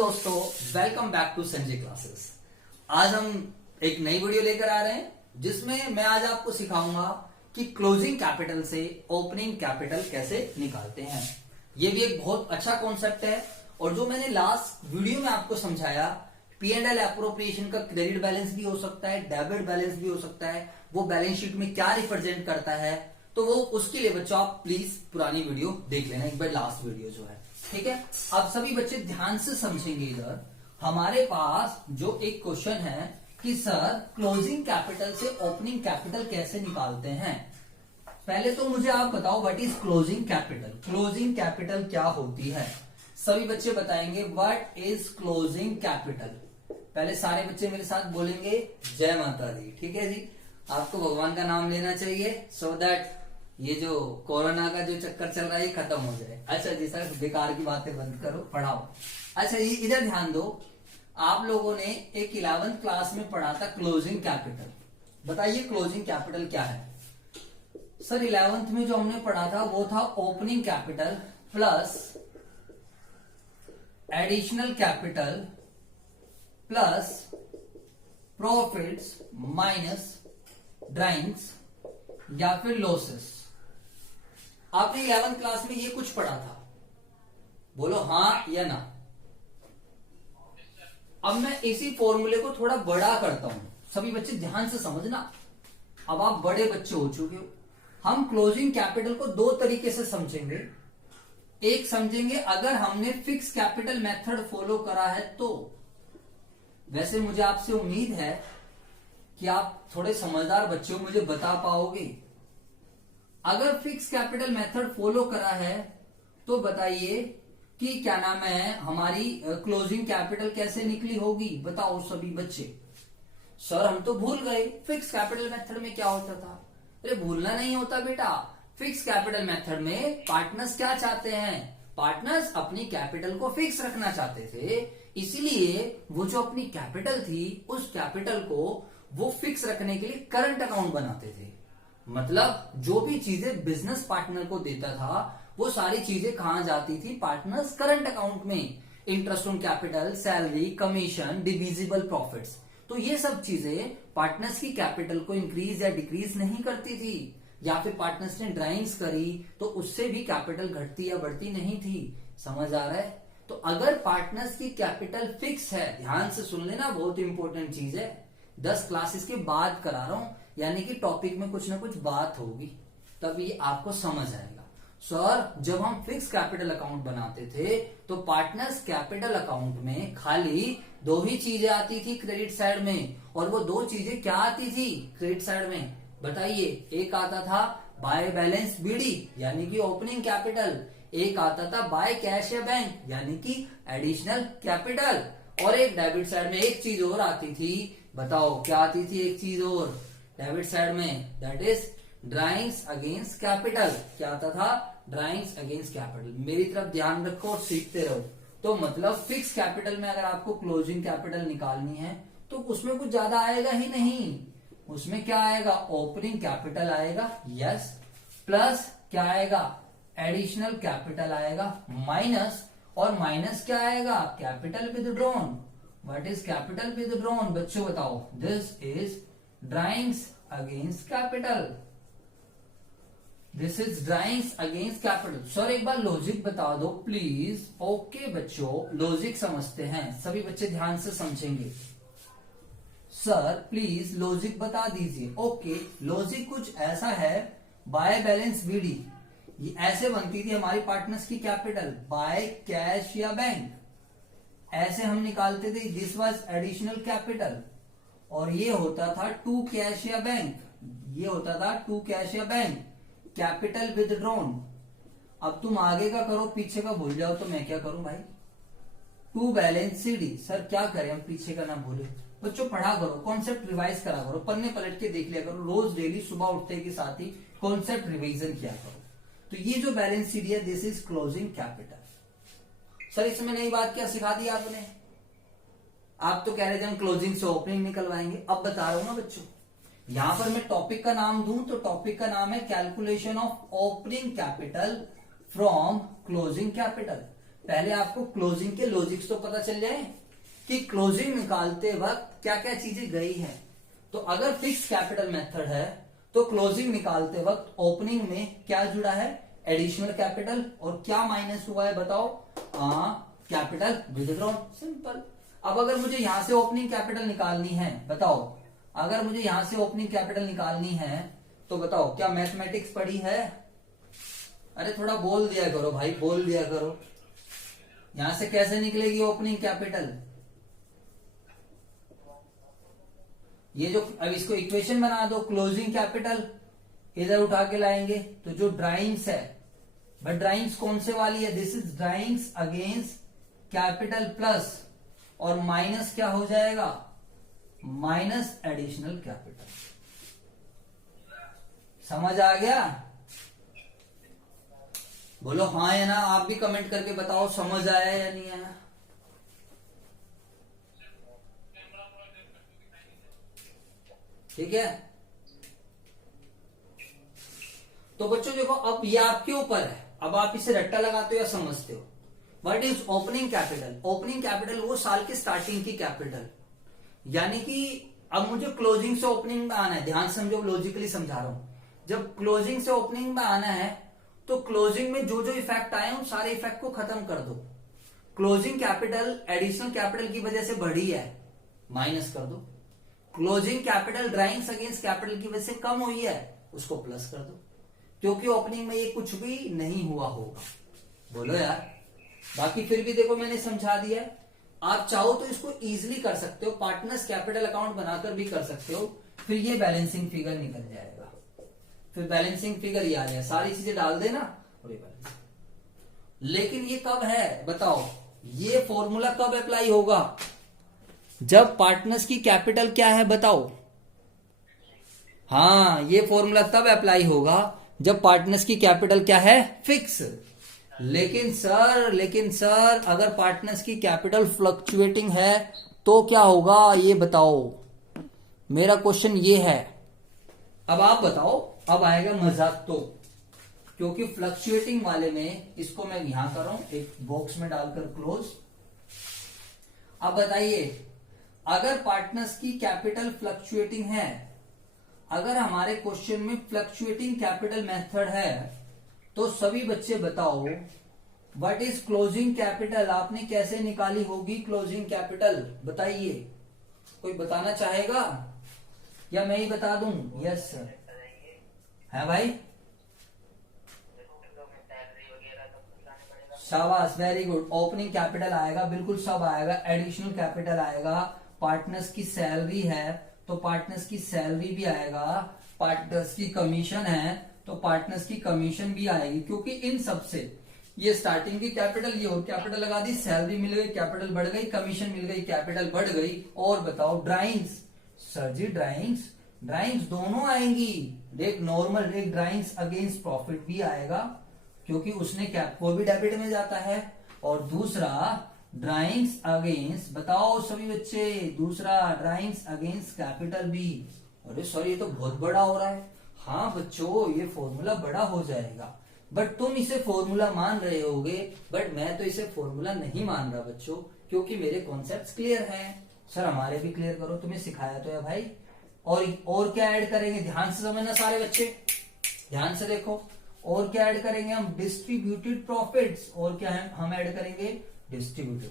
दोस्तों, welcome back to Sanjay classes. आज हम एक नई वीडियो लेकर आ रहे हैं जिसमें मैं आज आपको सिखाऊंगा कि क्लोजिंग कैपिटल से ओपनिंग कैपिटल कैसे निकालते हैं। ये भी एक बहुत अच्छा कॉन्सेप्ट है और जो मैंने लास्ट वीडियो में आपको समझाया, P&L एप्रोप्रिएशन का क्रेडिट बैलेंस भी हो सकता है, डेबिट बैलेंस भी हो सकता है, वो बैलेंस शीट में क्या रिप्रेजेंट करता है, तो वो उसके लिए बच्चों आप प्लीज पुरानी वीडियो देख लेना एक बार, लास्ट वीडियो जो है, ठीक है। अब सभी बच्चे ध्यान से समझेंगे। इधर हमारे पास जो एक क्वेश्चन है कि सर क्लोजिंग कैपिटल से ओपनिंग कैपिटल कैसे निकालते हैं। पहले तो मुझे आप बताओ what is closing capital. Closing capital क्या होती है? सभी बच्चे बताएंगे व्हाट इज क्लोजिंग कैपिटल। पहले सारे बच्चे मेरे साथ बोलेंगे जय माता दी, ठीक है जी। आपको भगवान का नाम लेना चाहिए सो दैट ये जो कोरोना का जो चक्कर चल रहा है ये खत्म हो जाए। अच्छा जी सर, बेकार की बातें बंद करो, पढ़ाओ। अच्छा ये इधर ध्यान दो, आप लोगों ने एक 11th क्लास में पढ़ा था क्लोजिंग कैपिटल। बताइए क्लोजिंग कैपिटल क्या है? सर 11th में जो हमने पढ़ा था वो था opening capital plus additional capital plus profits minus drawings या फिर लॉसेस। आपने 11th क्लास में ये कुछ पढ़ा था, बोलो हाँ या ना। अब मैं इसी फॉर्मूले को थोड़ा बड़ा करता हूं, सभी बच्चे ध्यान से समझना। अब आप बड़े बच्चे हो चुके हो। हम क्लोजिंग कैपिटल को दो तरीके से समझेंगे। एक समझेंगे अगर हमने फिक्स कैपिटल मेथड फॉलो करा है तो। वैसे मुझे आपसे उम्मीद है कि आप थोड़े समझदार बच्चे हो, मुझे बता पाओगे। अगर फिक्स कैपिटल मेथड फॉलो करा है तो बताइए कि क्या नाम है हमारी क्लोजिंग कैपिटल कैसे निकली होगी। बताओ सभी बच्चे। सर हम तो भूल गए फिक्स कैपिटल मेथड में क्या होता था। अरे भूलना नहीं होता बेटा। फिक्स कैपिटल मेथड में पार्टनर्स क्या चाहते हैं? पार्टनर्स अपनी कैपिटल को फिक्स रखना चाहते थे, इसीलिए वो जो अपनी कैपिटल थी उस कैपिटल को वो फिक्स रखने के लिए करंट अकाउंट बनाते थे। मतलब जो भी चीजें बिजनेस पार्टनर को देता था वो सारी चीजें कहां जाती थी? पार्टनर्स करंट अकाउंट में। Interest on capital, salary, commission, divisible profits, तो ये सब चीजें पार्टनर्स की कैपिटल को इंक्रीज या डिक्रीज नहीं करती थी। या फिर पार्टनर्स ने ड्राइंग्स करी तो उससे भी कैपिटल घटती या बढ़ती नहीं थी। समझ आ रहा है? तो अगर पार्टनर्स की कैपिटल फिक्स है, ध्यान से सुन लेना, बहुत इंपॉर्टेंट चीज है, 10 क्लासेस के बाद करा रहा हूं, यानी कि टॉपिक में कुछ ना कुछ बात होगी तब ये आपको समझ आएगा। सर जब हम फिक्स कैपिटल अकाउंट बनाते थे तो पार्टनर्स कैपिटल अकाउंट में खाली दो ही चीजें आती थी क्रेडिट साइड में, और वो दो चीजें क्या आती थी क्रेडिट साइड में? बताइए। एक आता था बाय बैलेंस बीडी यानी कि ओपनिंग कैपिटल, एक आता था बाय कैश या बैंक यानी कि एडिशनल कैपिटल, और एक डेबिट साइड में एक चीज और आती थी। बताओ क्या आती थी एक चीज और डेबिट साइड में? That is drawings against capital. क्या आता था? Drawings against capital. मेरी तरफ ध्यान रखो और सीखते रहो। तो मतलब फिक्स कैपिटल में अगर आपको क्लोजिंग कैपिटल निकालनी है तो उसमें कुछ ज्यादा आएगा ही नहीं। उसमें क्या आएगा? ओपनिंग कैपिटल आएगा, यस, प्लस क्या आएगा? एडिशनल कैपिटल आएगा, माइनस, और माइनस क्या आएगा? Capital withdrawn. What is capital withdrawn? बच्चों बताओ। This is drawings against capital. This is drawings against capital. Sir एक बार लॉजिक बता दो प्लीज। ओके बच्चों, लॉजिक समझते हैं, सभी बच्चे ध्यान से समझेंगे। सर प्लीज लॉजिक बता दीजिए। ओके, लॉजिक कुछ ऐसा है, बाय बैलेंस बीडी ये ऐसे बनती थी हमारी पार्टनर्स की कैपिटल, बाय कैश या बैंक, ऐसे हम निकालते थे। दिस वाज एडिशनल कैपिटल, और ये होता था टू कैश या बैंक, ये होता था टू कैश या बैंक, कैपिटल विदड्रॉन। अब तुम आगे का करो, पीछे का भूल जाओ तो मैं क्या करूं भाई? To balance CD. सर क्या करें हम पीछे का ना भूले? बच्चों पढ़ा करो, कॉन्सेप्ट रिवाइज करा करो, पन्ने पलट के देख लिया करो, रोज डेली सुबह उठते के साथ ही कॉन्सेप्ट रिवीजन किया करो। तो ये जो बैलेंस सीडी है this is closing capital. Sir इसमें नई बात क्या सिखा दी आपने? आप तो कह रहे थे हम क्लोजिंग से ओपनिंग निकलवाएंगे, अब बता रहा हूं ना बच्चों। यहां पर मैं टॉपिक का नाम दूं तो टॉपिक का नाम है calculation of opening capital from closing capital. पहले आपको क्लोजिंग के लॉजिक्स तो पता चल जाए कि क्लोजिंग निकालते वक्त क्या क्या चीजें गई हैं। तो अगर फिक्स कैपिटल मेथड है तो क्लोजिंग निकालते वक्त ओपनिंग में क्या जुड़ा है, एडिशनल कैपिटल, और क्या माइनस हुआ है बताओ, कैपिटल विथड्रॉन। सिंपल। अब अगर मुझे यहां से ओपनिंग कैपिटल निकालनी है, बताओ अगर मुझे यहां से ओपनिंग कैपिटल निकालनी है तो बताओ क्या मैथमेटिक्स पढ़ी है? अरे थोड़ा बोल दिया करो भाई, बोल दिया करो। यहां से कैसे निकलेगी ओपनिंग कैपिटल? ये जो अब इसको इक्वेशन बना दो, क्लोजिंग कैपिटल इधर उठा के लाएंगे तो जो ड्राइंग्स है, बट ड्राइंग्स कौन से वाली है, this is drawings against capital plus, और माइनस क्या हो जाएगा, माइनस एडिशनल कैपिटल। समझ आ गया? बोलो हाँ या ना, आप भी कमेंट करके बताओ समझ आया या नहीं आया। ठीक है, तो बच्चों देखो अब ये आपके ऊपर है, अब आप इसे रट्टा लगाते हो या समझते हो। What is opening capital? Opening capital वो साल की स्टार्टिंग की कैपिटल, यानी कि अब मुझे क्लोजिंग से ओपनिंग में आना है, ध्यान समझो, लॉजिकली समझा रहा हूं। जब क्लोजिंग से ओपनिंग में आना है तो क्लोजिंग में जो जो इफेक्ट आए उन सारे इफेक्ट को खत्म कर दो। क्लोजिंग कैपिटल एडिशनल कैपिटल की वजह से बढ़ी है, माइनस कर दो। Closing capital drawings against capital की वजह से कम हुई है, उसको प्लस कर दो, क्योंकि ओपनिंग में ये कुछ भी नहीं हुआ होगा। बोलो यार। बाकी फिर भी देखो मैंने समझा दिया है, आप चाहो तो इसको इजीली कर सकते हो, पार्टनर्स कैपिटल अकाउंट बनाकर भी कर सकते हो, फिर ये बैलेंसिंग फिगर निकल जाएगा। फिर बैलेंसिंग फिगर ये आ गया, सारी चीजें डाल देना और ये बैलेंस। लेकिन ये कब है बताओ, ये फॉर्मूला कब अप्लाई होगा, जब पार्टनर्स की कैपिटल क्या है बताओ। हाँ, ये फॉर्मूला तब अप्लाई होगा जब पार्टनर्स की कैपिटल क्या है, फिक्स। लेकिन सर अगर पार्टनर्स की कैपिटल फ्लक्चुएटिंग है तो क्या होगा ये बताओ, मेरा क्वेश्चन ये है। अब आप बताओ, अब आएगा मजा तो, क्योंकि फ्लक्चुएटिंग वाले में इसको मैं यहां कर रहा हूं एक बॉक्स में डालकर क्लोज। अब बताइए, अगर पार्टनर्स की कैपिटल फ्लक्चुएटिंग है, अगर हमारे क्वेश्चन में फ्लक्चुएटिंग कैपिटल मेथड है, तो सभी बच्चे बताओ व्हाट इज क्लोजिंग कैपिटल, आपने कैसे निकाली होगी क्लोजिंग कैपिटल, बताइए। कोई बताना चाहेगा या मैं ही बता दूं? यस सर, है भाई, शाबाश, वेरी गुड। ओपनिंग कैपिटल आएगा, बिल्कुल सब आएगा, एडिशनल कैपिटल आएगा, पार्टनर्स की सैलरी है तो पार्टनर्स की सैलरी भी आएगा, पार्टनर्स की कमीशन है तो पार्टनर्स की कमीशन भी आएगी, क्योंकि इन सब से ये स्टार्टिंग की कैपिटल, ये और कैपिटल लगा दी, सैलरी मिल गई, कैपिटल बढ़ गई, कमीशन मिल गई, कैपिटल बढ़ गई। और बताओ ड्राइंग्स, सर जी ड्राइंग्स दोनों आएंगी, एक नॉर्मल एक ड्राइंग्स अगेंस्ट प्रॉफिट भी आएगा, क्योंकि उसने कैप वो भी डेबिट में जाता है, और दूसरा ड्राइंग्स अगेंस्ट, बताओ सभी बच्चे, दूसरा ड्राइंग्स अगेंस्ट कैपिटल भी। अरे सर ये तो बहुत बड़ा हो रहा है। हाँ बच्चों, ये फॉर्मूला बड़ा हो जाएगा, बट तुम इसे फॉर्मूला मान रहे होगे, बट मैं तो इसे फॉर्मूला नहीं मान रहा बच्चों, क्योंकि मेरे कॉन्सेप्ट्स क्लियर हैं। सर हमारे भी क्लियर करो, तुम्हें सिखाया तो है भाई। और क्या ऐड करेंगे, ध्यान से समझना सारे बच्चे, ध्यान से देखो। और क्या ऐड करेंगे हम, डिस्ट्रीब्यूटेड प्रॉफिट्स, और क्या है हम ऐड करेंगे, डिस्ट्रीब्यूटेड।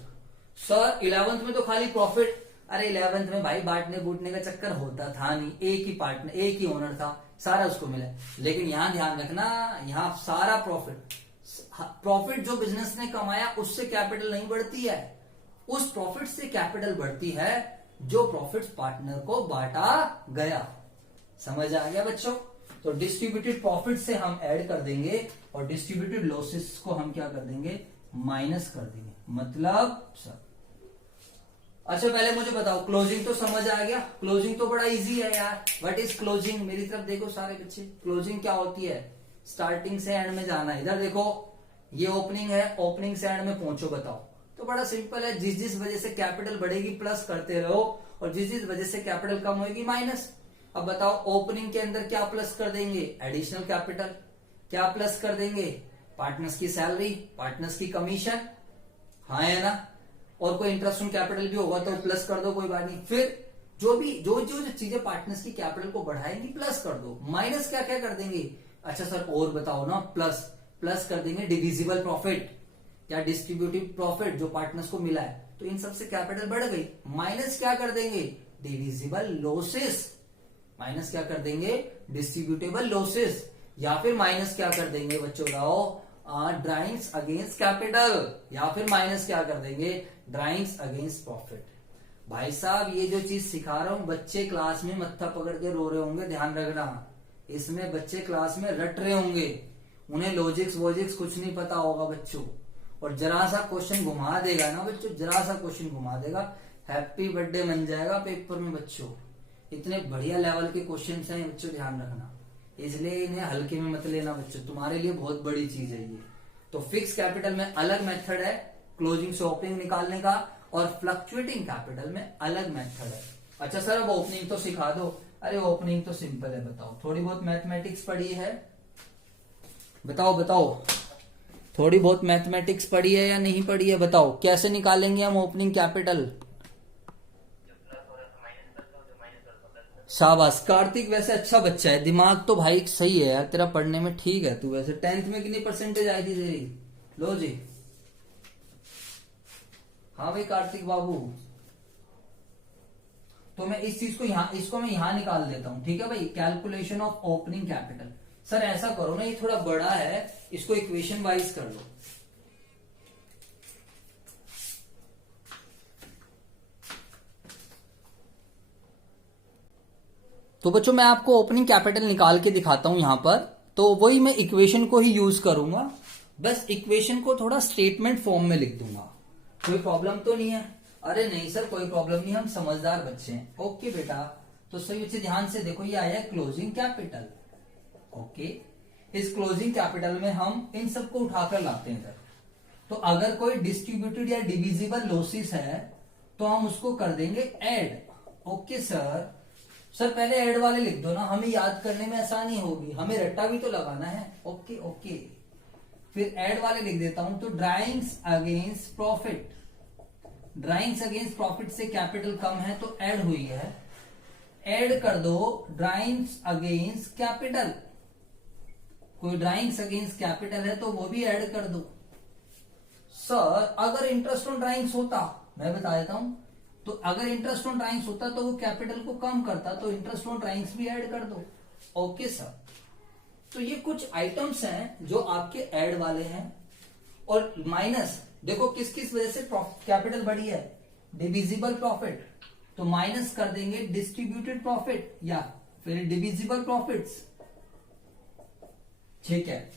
सर 11th में तो खाली प्रॉफिट, अरे 11th में भाई बांटने बूटने का चक्कर होता था नहीं, एक ही पार्टनर एक ही ओनर था, सारा उसको मिला। लेकिन यहां ध्यान रखना, यहां सारा प्रॉफिट जो बिजनेस ने कमाया उससे कैपिटल नहीं बढ़ती है, उस प्रॉफिट से कैपिटल बढ़ती है जो प्रॉफिट्स पार्टनर को बांटा गया। समझ आ गया बच्चों? तो डिस्ट्रीब्यूटेड प्रॉफिट से हम ऐड कर देंगे और डिस्ट्रीब्यूटेड लॉसेस को हम क्या कर देंगे, माइनस कर देंगे। मतलब सर अच्छा पहले मुझे बताओ, क्लोजिंग तो समझ आ गया, क्लोजिंग तो बड़ा इजी है यार। व्हाट इज क्लोजिंग, मेरी तरफ देखो सारे बच्चे, क्लोजिंग क्या होती है, स्टार्टिंग से एंड में जाना है। इधर देखो ये ओपनिंग है, ओपनिंग से एंड में पहुंचो, बताओ। तो बड़ा सिंपल है, जिस जिस वजह से कैपिटल बढ़ेगी प्लस करते रहो, और जिस जिस वजह से कैपिटल कम होगी माइनस। अब बताओ ओपनिंग के अंदर क्या प्लस कर देंगे, एडिशनल कैपिटल। क्या प्लस कर देंगे, पार्टनर्स की सैलरी, पार्टनर्स की कमीशन। हाँ है ना। और कोई इंटरेस्ट ऑन कैपिटल भी होगा तो प्लस कर दो, कोई बात नहीं। फिर जो भी जो चीजें पार्टनर्स की कैपिटल को बढ़ाएंगी प्लस कर दो। माइनस क्या क्या कर देंगे? अच्छा सर और बताओ ना। प्लस कर देंगे डिविजिबल प्रॉफिट या डिस्ट्रीब्यूटिव प्रॉफिट जो पार्टनर्स को मिला है, तो इन सबसे कैपिटल बढ़ गई। माइनस क्या कर देंगे? Divisible losses. माइनस क्या कर देंगे? Distributable losses. या फिर माइनस क्या कर देंगे बच्चों बताओ? Drawings against capital. या फिर माइनस क्या कर देंगे? Drawings against profit. भाई साहब ये जो चीज सिखा रहा हूं, बच्चे क्लास में मत्था पकड़ के रो रहे होंगे, ध्यान रखना। इसमें बच्चे क्लास में रट रहे होंगे, उन्हें लॉजिक्स वॉजिक्स कुछ नहीं पता होगा बच्चों। और जरा सा क्वेश्चन घुमा देगा ना बच्चों, जरा सा क्वेश्चन घुमा देगा, हैप्पी बर्थडे बन जाएगा पेपर में बच्चों। इतने बढ़िया लेवल के क्वेश्चन हैं बच्चों, ध्यान रखना। इसलिए इन्हें हल्के में मत लेना बच्चों, तुम्हारे लिए बहुत बड़ी चीज है ये। तो फिक्स कैपिटल में अलग मेथड है क्लोजिंग से ओपनिंग निकालने का, और फ्लक्चुएटिंग कैपिटल में अलग मेथड है। अच्छा सर अब ओपनिंग तो सिखा दो। अरे ओपनिंग तो सिंपल है, बताओ। थोड़ी बहुत मैथमेटिक्स पढ़ी है? बताओ थोड़ी बहुत मैथमेटिक्स पढ़ी है या नहीं पढ़ी है? बताओ कैसे निकालेंगे हम ओपनिंग कैपिटल? शाबाश कार्तिक, वैसे अच्छा बच्चा है, दिमाग तो भाई सही है यार तेरा, पढ़ने में ठीक है तू। वैसे 10th में कितनी परसेंटेज आई थी तेरी? लो जी। हाँ भाई कार्तिक बाबू, तो मैं इस चीज को इसको मैं यहां निकाल देता हूं, ठीक है भाई। Calculation of opening capital. Sir ऐसा करो ना, ये थोड़ा बड़ा है, इसको इक्वेशन वाइज कर लो। तो बच्चों मैं आपको ओपनिंग कैपिटल निकाल के दिखाता हूं यहां पर। तो वही मैं इक्वेशन को ही यूज करूंगा, बस इक्वेशन को थोड़ा स्टेटमेंट फॉर्म में लिख दूंगा। कोई प्रॉब्लम तो नहीं है? अरे नहीं सर कोई प्रॉब्लम नहीं, हम समझदार बच्चे हैं। ओके बेटा, तो सही बच्चे ध्यान से देखो, ये आया क्लोजिंग कैपिटल। ओके, इस क्लोजिंग कैपिटल में हम इन सबको उठाकर लाते हैं इधर। तो अगर कोई डिस्ट्रीब्यूटेड या डिविजिबल लॉसेस है तो हम उसको कर देंगे ऐड। ओके सर पहले ऐड वाले लिख दो ना, हमें याद करने में आसानी होगी, हमें रट्टा भी तो लगाना है। ओके फिर ऐड वाले लिख देता हूं। तो drawings against profit, drawings against profit से कैपिटल कम है तो ऐड हुई है, ऐड कर दो ड्राइंग्स अगेंस्ट कैपिटल। कोई ड्राइंग्स अगेंस्ट कैपिटल है तो वो भी ऐड कर दो। सर अगर इंटरेस्ट ऑन ड्राइंग्स होता, मैं बता देता हूं, तो अगर इंटरेस्ट ऑन ड्राइंग्स होता तो वो कैपिटल को कम करता, तो इंटरेस्ट ऑन ड्राइंग्स भी ऐड कर दो। ओके सर, तो ये कुछ आइटम्स हैं जो आपके ऐड वाले हैं। और माइनस देखो किस किस वजह से कैपिटल बढ़ी है? डिविजिबल प्रॉफिट, तो माइनस कर देंगे डिस्ट्रीब्यूटेड प्रॉफिट या फिर डिविजिबल प्रॉफिट्स। ठीक है,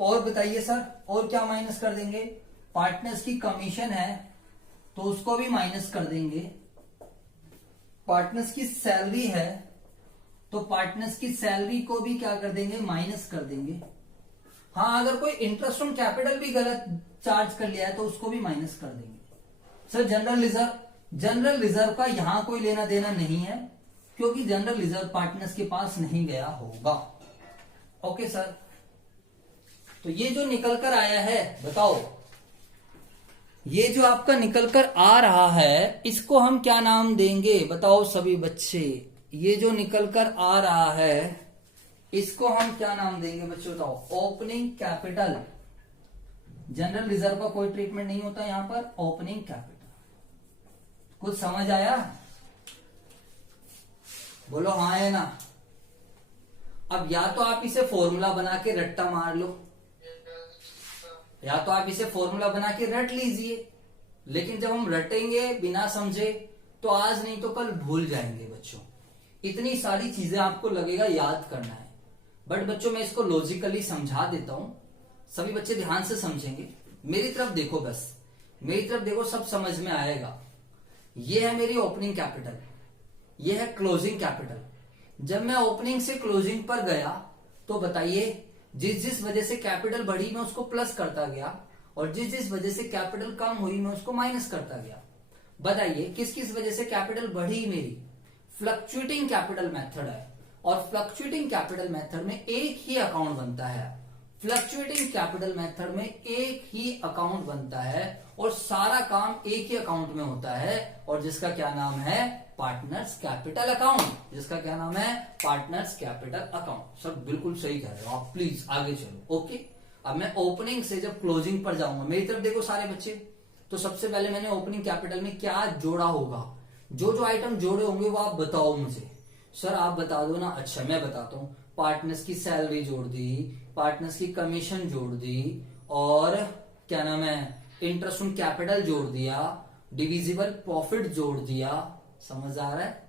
और बताइए सर और क्या माइनस कर देंगे? पार्टनर्स की कमीशन है तो उसको भी माइनस कर देंगे। पार्टनर्स की सैलरी है तो पार्टनर्स की सैलरी को भी क्या कर देंगे? माइनस कर देंगे। हाँ अगर कोई इंटरेस्ट ऑन कैपिटल भी गलत चार्ज कर लिया है तो उसको भी माइनस कर देंगे। सर जनरल रिजर्व का यहां कोई लेना देना नहीं है, क्योंकि जनरल रिजर्व पार्टनर्स के पास नहीं गया होगा। ओके सर, तो ये जो निकल कर आया है बताओ, ये जो आपका निकल कर आ रहा है इसको हम क्या नाम देंगे? बताओ सभी बच्चे, ये जो निकल कर आ रहा है इसको हम क्या नाम देंगे बच्चों? बताओ। Opening capital. जनरल रिजर्व का कोई ट्रीटमेंट नहीं होता यहां पर, ओपनिंग कैपिटल। कुछ समझ आया? बोलो हाँ है ना। अब या तो आप इसे फॉर्मूला बना के रट्टा मार लो, या तो आप इसे फॉर्मूला बना के रट लीजिए, लेकिन जब हम रटेंगे बिना समझे तो आज नहीं तो कल भूल जाएंगे बच्चों। इतनी सारी चीजें आपको लगेगा याद करना है, बट बच्चों मैं इसको लॉजिकली समझा देता हूं, सभी बच्चे ध्यान से समझेंगे। मेरी तरफ देखो, बस मेरी तरफ देखो, सब समझ में आएगा। ये है मेरी ओपनिंग कैपिटल, ये है क्लोजिंग कैपिटल। जब मैं ओपनिंग से क्लोजिंग पर गया तो बताइए जिस जिस वजह से कैपिटल बढ़ी मैं उसको प्लस करता गया, और जिस जिस वजह से कैपिटल कम हुई मैं उसको माइनस करता गया। बताइए किस किस वजह से कैपिटल बढ़ी मेरी? फ्लक्चुएटिंग कैपिटल मेथड है, और फ्लक्चुएटिंग कैपिटल मेथड में एक ही अकाउंट बनता है, फ्लक्चुएटिंग कैपिटल मेथड में एक ही अकाउंट बनता है और सारा काम एक ही अकाउंट में होता है, और जिसका क्या नाम है, पार्टनर्स कैपिटल अकाउंट। जिसका क्या नाम है, पार्टनर्स कैपिटल अकाउंट। सर बिल्कुल सही कह रहे हो आप, प्लीज आगे चलो। ओके, अब मैं ओपनिंग से जब क्लोजिंग पर जाऊंगा, मेरी तरफ देखो सारे बच्चे। तो सबसे पहले मैंने ओपनिंग कैपिटल में क्या जोड़ा होगा, जो जो आइटम जोड़े होंगे वो आप बताओ मुझे। सर आप बता दो ना। अच्छा मैं बताता हूं। पार्टनर्स की सैलरी जोड़ दी, पार्टनर्स की कमीशन जोड़ दी, और क्या नाम है, इंटरेस्ट ऑन कैपिटल जोड़ दिया, डिविजिबल प्रॉफिट जोड़ दिया। समझ आ रहा है?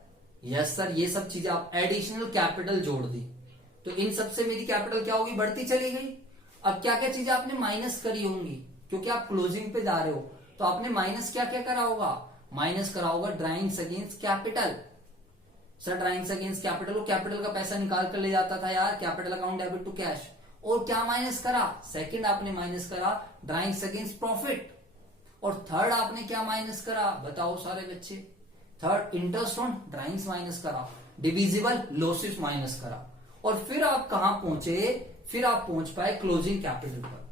यस सर, ये सब चीजें आप एडिशनल कैपिटल जोड़ दी, तो इन सबसे मेरी कैपिटल क्या होगी, बढ़ती चली गई। अब क्या क्या चीजें आपने माइनस करी होंगी, क्योंकि आप क्लोजिंग पे जा रहे हो, तो आपने माइनस क्या क्या करा होगा, माइनस करा होगा drawings against capital. Sir drawings against capital, वो कैपिटल का पैसा निकाल कर ले जाता था यार, capital account debit to cash. और क्या माइनस करा, सेकंड आपने माइनस करा ड्राइंग्स अगेंस्ट प्रॉफिट। और थर्ड आपने क्या माइनस करा, बताओ सारे बच्चे। Third interest on drawings minus करा, डिविजिबल लॉसेस माइनस करा। और फिर आप कहां पहुंचे, फिर आप पहुंच पाए क्लोजिंग कैपिटल पर।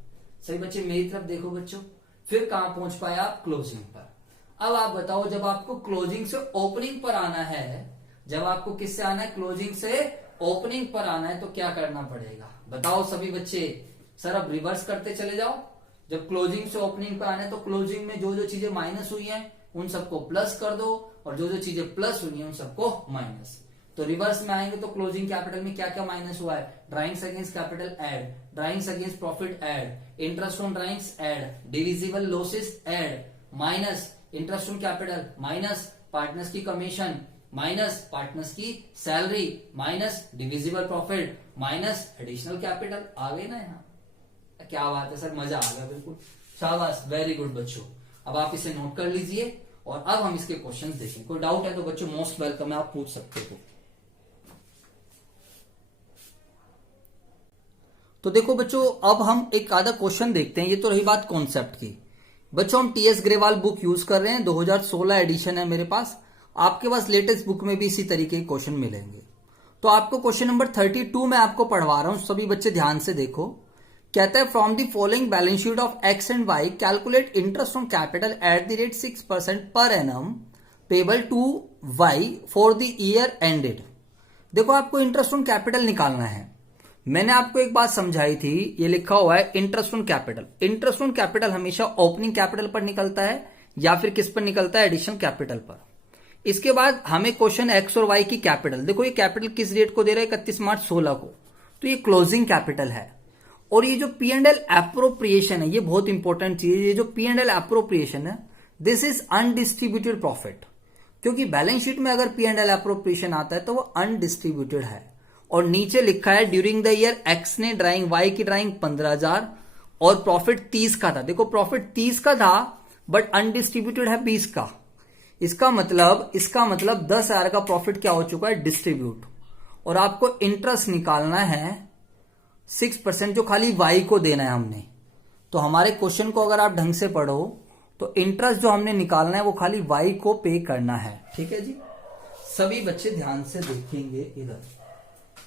सही बच्चे, मेरी तरफ देखो बच्चों, फिर कहां पहुंच पाए आप, क्लोजिंग पर। अब आप बताओ, जब आपको क्लोजिंग से ओपनिंग पर आना है, जब आपको किससे आना है, क्लोजिंग से ओपनिंग पर आना है, तो क्या करना पड़ेगा, बताओ सभी बच्चे। सर अब रिवर्स करते चले जाओ। जब क्लोजिंग से ओपनिंग पर आना है, तो क्लोजिंग में जो जो चीजें माइनस हुई हैं उन सबको प्लस कर दो, और जो जो चीजें प्लस हुई हैं उन सबको माइनस। तो रिवर्स में आएंगे तो क्लोजिंग कैपिटल में क्या क्या माइनस हुआ है, drawings against capital add, drawings against profit add, interest on drawings add, divisible losses add, minus interest on capital, minus partners की कमीशन, माइनस पार्टनर्स की salary, minus divisible profit, minus additional capital. आ गए ना यहाँ, क्या बात है sir, मजा आ गया, बिल्कुल शाबाश, वेरी गुड बच्चों। अब आप इसे नोट कर लीजिए, और अब हम इसके क्वेश्चंस देखें। कोई डाउट है तो बच्चों मोस्ट वेलकम है, आप पूछ सकते हो। तो देखो बच्चों, अब हम एक आधा क्वेश्चन देखते हैं। ये तो रही बात कॉन्सेप्ट की। बच्चों हम टीएस ग्रेवाल बुक यूज कर रहे हैं, 2016 एडिशन है मेरे पास। आपके पास लेटेस्ट बुक में भी इसी तरीके के क्वेश्चन मिलेंगे। तो आपको क्वेश्चन नंबर 32 में आपको पढ़वा रहा हूं, सभी बच्चे ध्यान से देखो। कहता है from the following balance sheet of X and Y calculate interest on capital at the rate 6% per annum payable to Y for the year ended. देखो आपको इंटरेस्ट ऑन कैपिटल निकालना है। मैंने आपको एक बात समझाई थी, ये लिखा हुआ है interest on capital. Interest on capital हमेशा ओपनिंग कैपिटल पर निकलता है, या फिर किस पर निकलता है, एडिशनल कैपिटल पर। इसके बाद हमें क्वेश्चन एक्स और वाई की कैपिटल, देखो ये कैपिटल किस डेट को दे रहा है, 31 मार्च 16 को, तो ये क्लोजिंग कैपिटल है। और ये जो पी एंड एल एप्रोप्रिएशन है, ये बहुत इंपॉर्टेंट चीज है। ये जो पी एंड एल एप्रोप्रिएशन है, दिस इज अनडिस्ट्रीब्यूटेड प्रॉफिट, क्योंकि बैलेंस शीट में अगर पी एंड एल एप्रोप्रिएशन आता है तो वो अनडिस्ट्रीब्यूटेड है। और नीचे लिखा है ड्यूरिंग द ईयर एक्स ने ड्राइंग, वाई की ड्राइंग 15,000 और प्रॉफिट 30 का था। देखो प्रॉफिट 30 का था बट अनडिस्ट्रीब्यूटेड है 20 का। इसका मतलब 10,000 का प्रॉफिट क्या हो चुका है, डिस्ट्रीब्यूट। और आपको इंटरेस्ट निकालना है 6%, जो खाली वाई को देना है हमने। तो हमारे क्वेश्चन को अगर आप ढंग से पढ़ो तो इंटरेस्ट जो हमने निकालना है वो खाली वाई को पे करना है। ठीक है जी, सभी बच्चे ध्यान से देखेंगे इधर।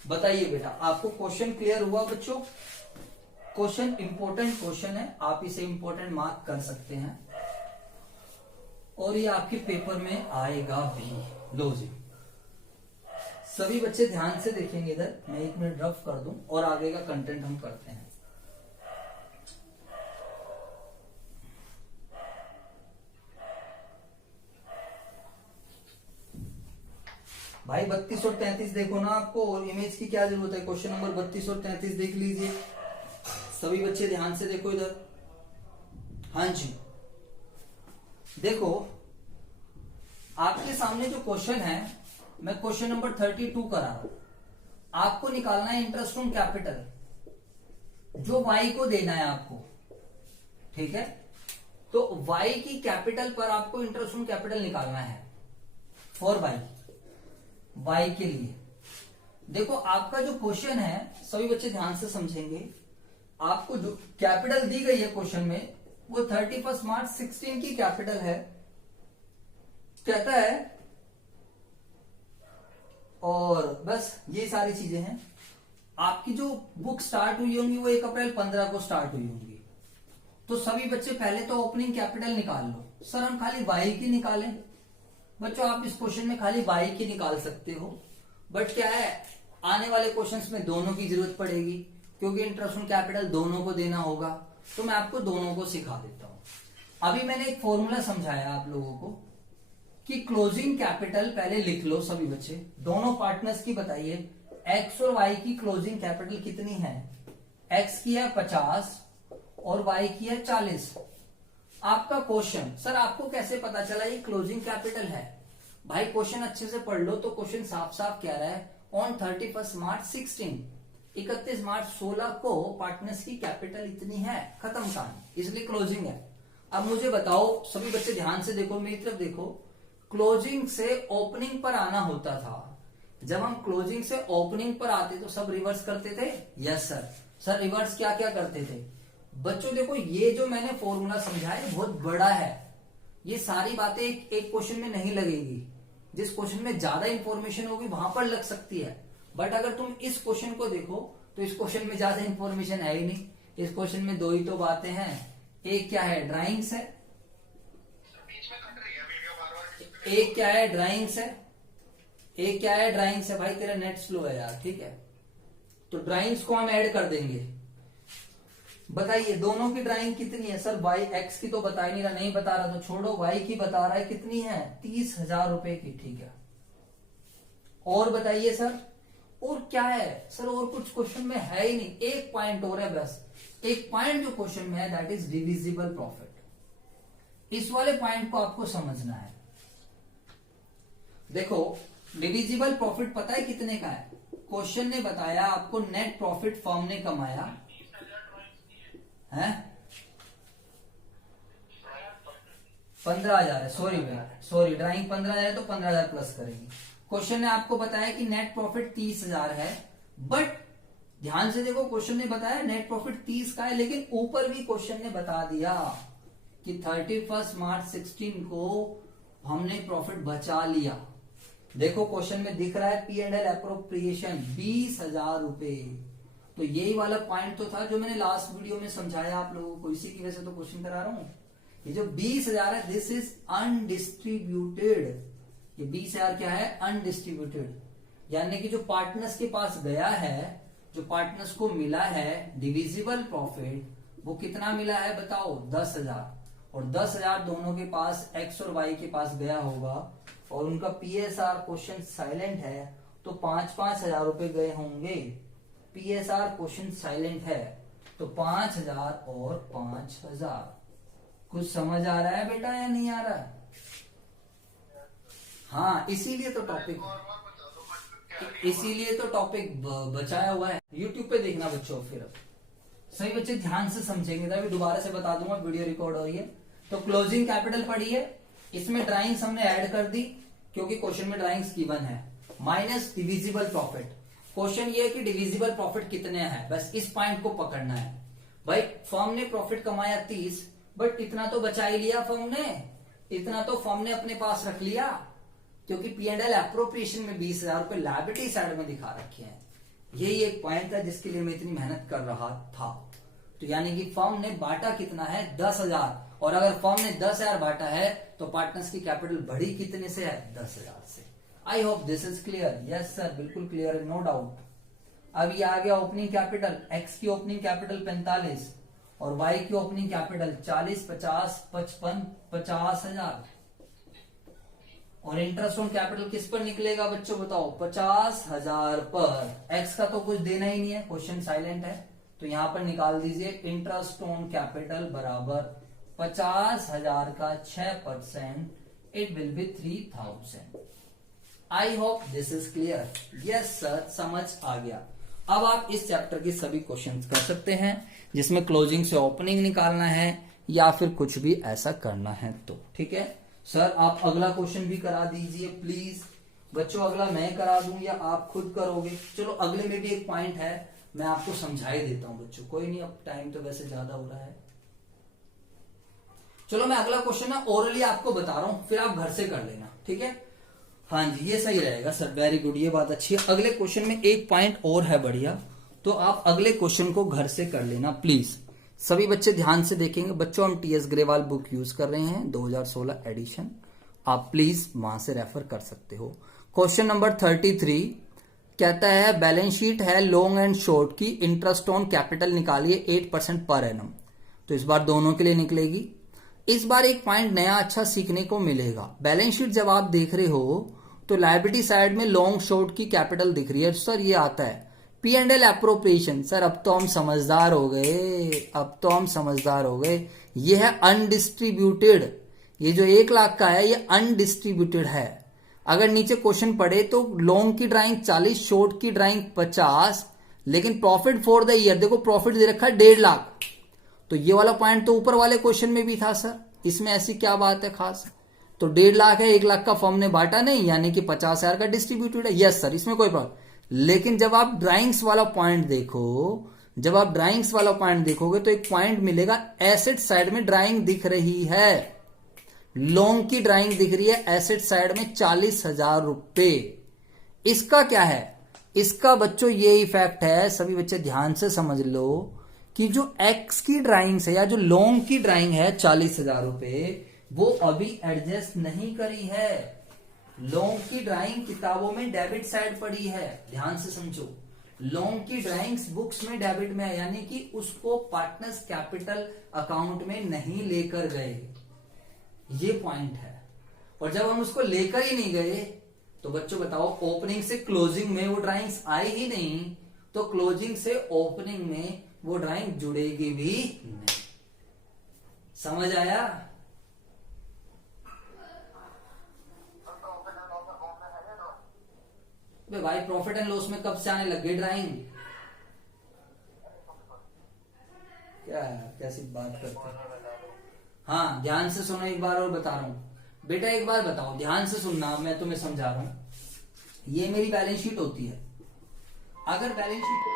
बताइए बेटा, आपको क्वेश्चन क्लियर हुआ बच्चों? क्वेश्चन इंपॉर्टेंट क्वेश्चन है, आप इसे इंपॉर्टेंट मार्क कर सकते हैं, और ये आपके पेपर में आएगा भी। लो जी, सभी बच्चे ध्यान से देखेंगे इधर। मैं 1 मिनट रफ कर दूं और आगे का कंटेंट हम करते हैं। भाई 32 और 33 देखो ना आपको, और इमेज की क्या जरूरत है। क्वेश्चन नंबर 32 और 33 देख लीजिए, सभी बच्चे ध्यान से देखो इधर। हाँ जी, देखो आपके सामने जो क्वेश्चन है, मैं क्वेश्चन नंबर 32 करा रहा हूं। आपको निकालना है इंटरेस्ट ऑन कैपिटल, जो वाई को देना है आपको। ठीक है, तो वाई की कैपिटल पर आपको इंटरेस्ट ऑन कैपिटल निकालना है फॉर वाई के लिए। देखो आपका जो क्वेश्चन है, सभी बच्चे ध्यान से समझेंगे। आपको जो कैपिटल दी गई है क्वेश्चन में, वो 31 मार्च 16 की कैपिटल है। कहता है, और बस ये सारी चीजें हैं। आपकी जो बुक स्टार्ट हुई होंगी वो 1 अप्रैल 15 को स्टार्ट हुई होंगी। तो सभी बच्चे पहले तो ओपनिंग कैपिटल निकाल लो। सर हम खाली वाई की निकालें? बच्चों आप इस क्वेश्चन में खाली वाई की निकाल सकते हो, बट क्या है आने वाले क्वेश्चंस में दोनों की जरूरत पड़ेगी, क्योंकि इंटरेस्ट ऑन कैपिटल दोनों को देना होगा। तो मैं आपको दोनों को सिखा देता हूं। अभी मैंने एक फॉर्मूला समझाया आप लोगों को कि क्लोजिंग कैपिटल पहले लिख लो सभी बच्चे, दोनों पार्टनर्स की बताइए एक्स और वाई की क्लोजिंग कैपिटल कितनी है। एक्स की है 50 और वाई की है 40। आपका क्वेश्चन, सर आपको कैसे पता चला ये क्लोजिंग कैपिटल है? भाई क्वेश्चन अच्छे से पढ़ लो तो क्वेश्चन साफ साफ कह रहा है ऑन 31 मार्च 31 मार्च 16 को पार्टनर्स की कैपिटल इतनी है, खत्म कहानी, इसलिए क्लोजिंग है। अब मुझे बताओ सभी बच्चे ध्यान से देखो, मेरी तरफ देखो, क्लोजिंग से ओपनिंग पर आना होता था। जब हम क्लोजिंग से ओपनिंग पर आते तो सब रिवर्स करते थे। Yes sir. सर रिवर्स क्या क्या करते थे? बच्चों देखो ये जो मैंने फॉर्मूला समझाया ये बहुत बड़ा है, ये सारी बातें एक क्वेश्चन में नहीं लगेगी। जिस क्वेश्चन में ज्यादा इंफॉर्मेशन होगी वहां पर लग सकती है, बट अगर तुम इस क्वेश्चन को देखो तो इस क्वेश्चन में ज्यादा इंफॉर्मेशन है ही नहीं। इस क्वेश्चन में दो ही तो बातें हैं, एक क्या है ड्राइंग्स है, एक क्या है ड्राइंग्स है, एक क्या है ड्राइंग्स है। भाई तेरा नेट स्लो है यार, ठीक है, तो ड्राइंग्स को हम ऐड कर देंगे। बताइए दोनों की ड्राइंग कितनी है? सर वाई एक्स की तो बता ही नहीं रहा, नहीं बता रहा तो छोड़ो, वाई की बता रहा है कितनी है 30,000 रुपए की, ठीक है। और बताइए सर और क्या है? सर और कुछ क्वेश्चन में है ही नहीं, एक पॉइंट और है बस, एक पॉइंट जो क्वेश्चन में है दैट इज डिविजिबल प्रॉफिट। इस वाले पॉइंट को आपको समझना है। देखो डिविजिबल प्रॉफिट पता है कितने का है? क्वेश्चन ने बताया आपको नेट प्रॉफिट फर्म ने कमाया है 15,000 है। सॉरी ड्राइंग 15,000 है तो 15,000 प्लस करेंगे। क्वेश्चन ने आपको बताया कि नेट प्रॉफिट 30,000 है, बट ध्यान से देखो क्वेश्चन ने बताया नेट प्रॉफिट 30 का है, लेकिन ऊपर भी क्वेश्चन ने बता दिया कि 31 मार्च 16 को हमने प्रॉफिट बचा लिया। देखो क्वेश्चन में दिख रहा है P&L अप्रोप्रिएशन 20,000 रुपए। तो यही वाला पॉइंट तो था जो मैंने लास्ट वीडियो में समझाया आप लोगों को, इसी की वजह से तो क्वेश्चन करा रहा हूं। ये जो 20,000 है दिस इज अनडिस्ट्रीब्यूटेड। ये 20,000 क्या है? अनडिस्ट्रीब्यूटेड, यानी कि जो पार्टनर्स के पास गया है, जो पार्टनर्स को मिला है डिविजिबल प्रॉफिट, वो कितना मिला है बताओ? 10,000। और 10,000 दोनों के पास एक्स और वाई के पास गया होगा, और उनका PSR क्वेश्चन साइलेंट है तो 5,000 रुपए गए होंगे। PSR क्वेश्चन साइलेंट है तो 5,000 और 5,000। कुछ समझ आ रहा है बेटा या नहीं आ रहा है? हाँ इसीलिए तो टॉपिक बचाया हुआ है। YouTube पे देखना बच्चों, फिर सही बच्चे ध्यान से समझेंगे। अभी दोबारा से बता दूंगा, वीडियो रिकॉर्ड हो रही है। तो क्लोजिंग कैपिटल पड़ी है, इसमें ड्राइंग्स हमने ऐड कर दी क्योंकि क्वेश्चन में ड्राइंग्स गिवन है, माइनस डिविजिबल प्रॉफिट। क्वेश्चन ये है कि डिविजिबल प्रॉफिट कितने हैं, बस इस पॉइंट को पकड़ना है। भाई फर्म ने प्रॉफिट कमाया 30, बट इतना तो बचा ही लिया फर्म ने, इतना तो फर्म ने अपने पास रख लिया, क्योंकि P&L अप्रोप्रिएशन में 20,000 रुपए लायबिलिटी साइड में दिखा रखे हैं। यही एक पॉइंट था जिसके लिए मैं इतनी मेहनत कर रहा था। तो यानी कि फर्म ने बांटा कितना है? 10,000। और अगर फर्म ने 10,000 बांटा है तो पार्टनर्स की कैपिटल बढ़ी कितने से है? 10,000 से। I hope this is clear. Yes sir बिल्कुल क्लियर है, नो डाउट। अब ये आ गया ओपनिंग कैपिटल। एक्स की ओपनिंग कैपिटल 45 और वाई की ओपनिंग कैपिटल 40, 50, 55, 50,000। और इंटरेस्ट ऑन कैपिटल किस पर निकलेगा बच्चों बताओ? 50,000 पर। एक्स का तो कुछ देना ही नहीं है, क्वेश्चन साइलेंट है, तो यहां पर निकाल दीजिए इंटरेस्ट ऑन कैपिटल बराबर 50,000 का 6%, it will be 3,000। I hope this is clear. Yes sir समझ आ गया। अब आप इस चैप्टर के सभी क्वेश्चंस कर सकते हैं जिसमें क्लोजिंग से ओपनिंग निकालना है या फिर कुछ भी ऐसा करना है तो ठीक है। सर आप अगला क्वेश्चन भी करा दीजिए प्लीज। बच्चों अगला मैं करा दूं या आप खुद करोगे? चलो अगले में भी एक पॉइंट है, मैं आपको समझा ही देता हूं बच्चों, कोई नहीं, अब टाइम तो वैसे ज्यादा हो रहा है। चलो मैं अगला क्वेश्चन ना ओरली आपको बता रहा हूं, फिर आप घर से कर लेना, ठीक है? हाँ जी ये सही रहेगा सर, वेरी गुड, ये बात अच्छी है। अगले क्वेश्चन में एक पॉइंट और है बढ़िया, तो आप अगले क्वेश्चन को घर से कर लेना प्लीज। सभी बच्चे ध्यान से देखेंगे। बच्चों हम टीएस ग्रेवाल बुक यूज कर रहे हैं 2016 एडिशन, आप प्लीज वहां से रेफर कर सकते हो। क्वेश्चन नंबर 33 कहता है बैलेंस शीट है लॉन्ग एंड शॉर्ट की, इंटरेस्ट ऑन कैपिटल निकालिए 8% पर एनम। तो इस बार दोनों के लिए निकलेगी। इस बार एक पॉइंट नया अच्छा सीखने को मिलेगा। बैलेंस शीट जब आप देख रहे हो तो लायबिलिटी साइड में लॉन्ग शॉर्ट की कैपिटल दिख रही है सर, ये आता है P and L appropriation. Sir अब तो हम समझदार हो गए, अब तो हम समझदार हो गए। ये है अनडिस्ट्रीब्यूटेड, ये जो 1 लाख का है ये अनडिस्ट्रीब्यूटेड है। अगर नीचे क्वेश्चन पढ़े तो लॉन्ग की ड्राइंग 40, शॉर्ट की ड्राइंग 50, लेकिन प्रॉफिट फॉर द ईयर देखो प्रॉफिट दे रखा है 1.5 लाख। तो ये वाला पॉइंट तो ऊपर वाले क्वेश्चन में भी था सर, इसमें ऐसी क्या बात है खास? तो 1.5 लाख है, 1 लाख का फर्म ने बांटा नहीं, यानी कि 50,000 का डिस्ट्रीब्यूटेड है। यस सर, इसमें कोई प्रॉब्लम। लेकिन जब आप ड्राइंग्स वाला पॉइंट देखो, जब आप ड्राइंग्स वाला पॉइंट देखोगे तो एक पॉइंट मिलेगा एसेट साइड में ड्राइंग दिख रही है, लॉन्ग की ड्राइंग दिख रही है एसेट साइड में 40,000 रुपए। इसका क्या है? इसका बच्चों ये इफेक्ट है, सभी बच्चे ध्यान से समझ लो कि जो एक्स की ड्राइंग है या जो लॉन्ग की ड्राइंग है 40,000 रुपए, वो अभी एडजस्ट नहीं करी है। लॉन्ग की ड्राइंग किताबों में डेबिट साइड पड़ी है, ध्यान से समझो। लॉन्ग की ड्राइंग्स बुक्स में डेबिट में है, यानी कि उसको पार्टनर्स कैपिटल अकाउंट में नहीं लेकर गए, ये पॉइंट है। और जब हम उसको लेकर ही नहीं गए तो बच्चों बताओ ओपनिंग से क्लोजिंग में वो ड्राइंग्स आई ही नहीं, तो क्लोजिंग से ओपनिंग में वो ड्राइंग जुड़ेगी भी नहीं। समझ आया? भाई प्रॉफिट एंड लॉस में कब से आने लग गई ड्राइंग? क्या कैसी बात करते हैं? हाँ ध्यान से सुनो, एक बार और बता रहा हूं बेटा, एक बार बताओ ध्यान से सुनना, मैं तुम्हें समझा रहा हूं। ये मेरी बैलेंस शीट होती है। अगर बैलेंस शीट